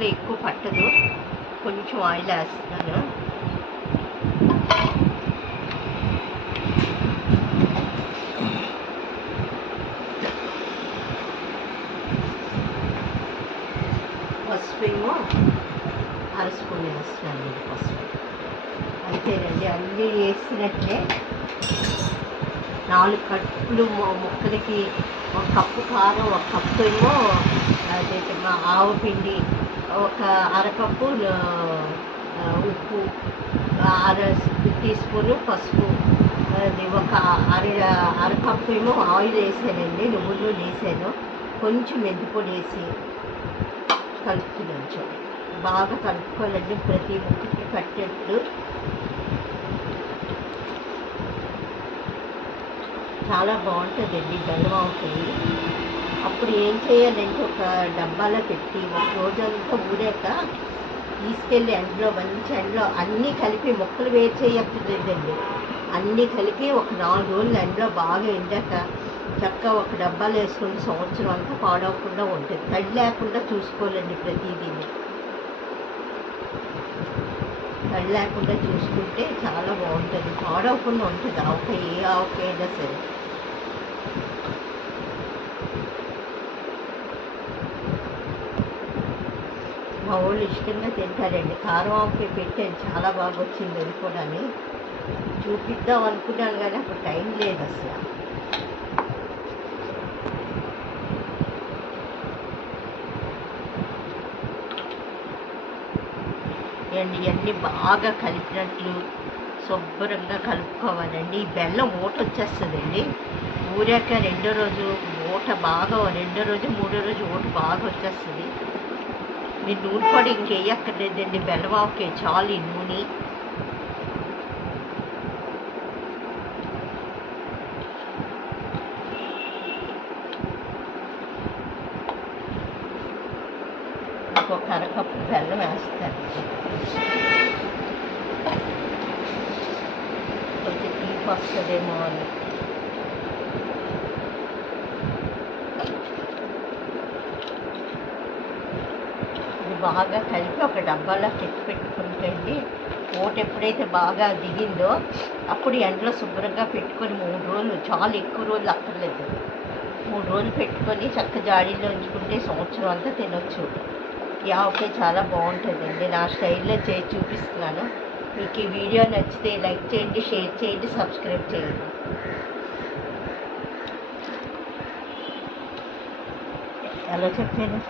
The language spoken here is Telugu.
దీంట్లో ఎక్కువ పట్టదు, కొంచెం ఆయిల్ వేస్తున్నాను. పసుపు ఏమో అర స్పూన్ వేస్తున్నాను. పసుపు అంతేనండి, అన్నీ వేసినట్లే. 4 కప్పులు ముక్కలకి 1 కప్పు కారం, 1 కప్పు ఏమో అదైతే ఆవు పిండి, ఒక అరకప్పు ఉప్పు, అర టీ స్పూను పసుపు, అది ఒక అరకప్పు ఏమో ఆయిల్ వేసానండి, నువ్వులు వేసాను, కొంచెం మెంతిపొడి వేసి కలుపుతున్నాను. బాగా కలుపుకోవాలండి, ప్రతి ముక్కకి పట్టేట్టు. చాలా బాగుంటుందండి బెల్లం ఆవకాయ. అప్పుడు ఏం చేయాలంటే ఒక డబ్బాలో పెట్టి ఒక రోజంతా ఊరాక తీసుకెళ్ళి మంచి ఎండలో అన్నీ కలిపి, ముక్కలు వేరు చేయక్కర్లేదండి, అన్నీ కలిపి ఒక 4 రోజులు ఎండలో బాగా ఎండాక చక్కగా ఒక డబ్బాలో వేసుకుని సంవత్సరం అంతా పాడవకుండా ఉంటుంది. తడి లేకుండా చూసుకోవాలండి ప్రతిదీని. తడి లేకుండా చూసుకుంటే చాలా బాగుంటుంది, పాడవకుండా ఉంటుంది ఆవకాయ, ఏ ఆవకాయ అయినా సరే. మా వాళ్ళు ఇష్టంగా తింటారండి. కారం ఆవకాయ పెట్టాను, చాలా బాగా వచ్చింది. అది కూడా చూపిద్దాం అనుకున్నాను కానీ అప్పుడు టైం లేదు అసలు. ఇవన్నీ బాగా కలిపినట్లు శుభ్రంగా కలుపుకోవాలండి. ఈ బెల్లం మూట వచ్చేస్తుందండి, ఊరాక రెండో రోజు మూట బాగా, రెండో రోజు మూడో రోజు మూట బాగా వచ్చేస్తుంది. మీరు నూనె పొడి ఇంకేయక్కర్లేదండి, బెల్లం ఆవకాయ చాలు ఈ నూనె. ఒక అరకప్పు బెల్లం వేస్తారు, కొంచెం తీపి వస్తుందేమో అని. ఇది బాగా కలిపి ఒక డబ్బాలో పెట్టుకుంటండి. మూట ఎప్పుడైతే బాగా దిగిందో అప్పుడు ఎండలో శుభ్రంగా పెట్టుకొని 3 రోజులు చాలు, ఎక్కువ రోజులు అక్కర్లేదు. 3 రోజులు పెట్టుకొని చక్క జాడీలో ఉంచుకుంటే సంవత్సరం అంతా తినొచ్చు. ఈ ఆవకాయ చాలా బాగుంటుందండి, నా స్టైల్లో చేసి చూపిస్తున్నాను. మీకు ఈ వీడియో నచ్చితే లైక్ చేయండి, షేర్ చేయండి, సబ్స్క్రైబ్ చేయండి. ఎలా చెప్పాను?